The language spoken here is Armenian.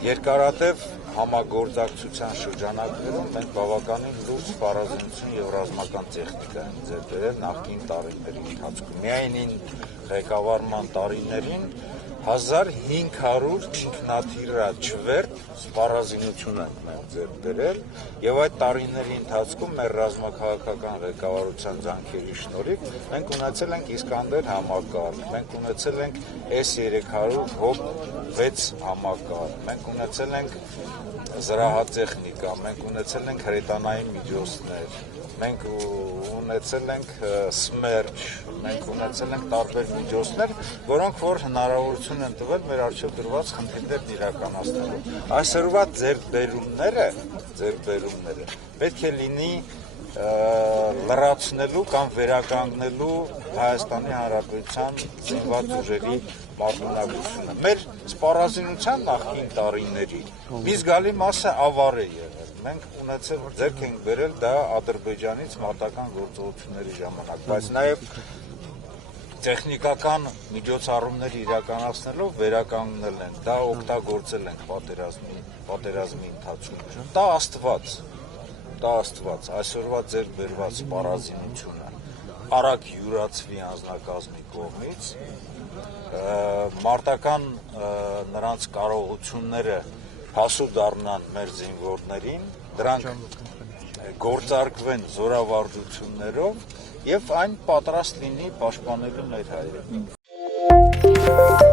Երկարատև համագործակցության շրջանակներում մենք բավականին լուրջ սպառազինություն եւ ռազմական տեխնիկա ենք ձեռք բերել նախկին տարիների ընթացքում։ Միայն ղեկավարման տարիներին 1500 ինքնաթիռաչվերթ սպառազինություն ենք մենք ձեռք բերել եւ այդ տարիների ընթացքում մեր ռազմաքաղաքական ղեկավարության ջանքերի շնորհիվ մենք ունեցել ենք Իսկանդեր համակարգ, մենք ունեցել ենք S-300 հոբ 6 համակարգ, մենք ունեցել ենք զրահատեխնիկա, մենք ունեցել ենք հրետանային միջոցներ, մենք ունեցել ենք Սմերջ, մենք ունեցել ենք տարբեր միջոցներ, որոնք որ հնարավորություն են տվել մեր առջև դրված խնդիրներն իրականացնելու։ Այսօրվա ձեռքբերումները պետք է լինի լրացնելու կամ վերականգնելու Հայաստանի Հանրապետության զինված ուժերի մարտունակությունը։ Մեր սպառազինության նախկին տարիների մի զգալի մասը ավար է եղել։ Մենք ունեցել ձեռք ենք բերել դա Ադրբեջանից մարտական գործողությունների ժամանակ, բայց նաև տեխնիկական միջոցառումներ իրականացնելով վերականգնել ենք, դա օգտագործել ենք պատերազմի ընթացքում։ Դա Աստված, այսօրվա ձեռք բերված սպառազինությունը արագ յուրացվի անձնակազմի կողմից, մարտական նրանց կարողությունները հասու դառնան մեր զինվորներին, դրանք գործարկվեն զորավարժություններով եւ այն պատրաստ լինի պաշտպանելու մեր հայրենիքը։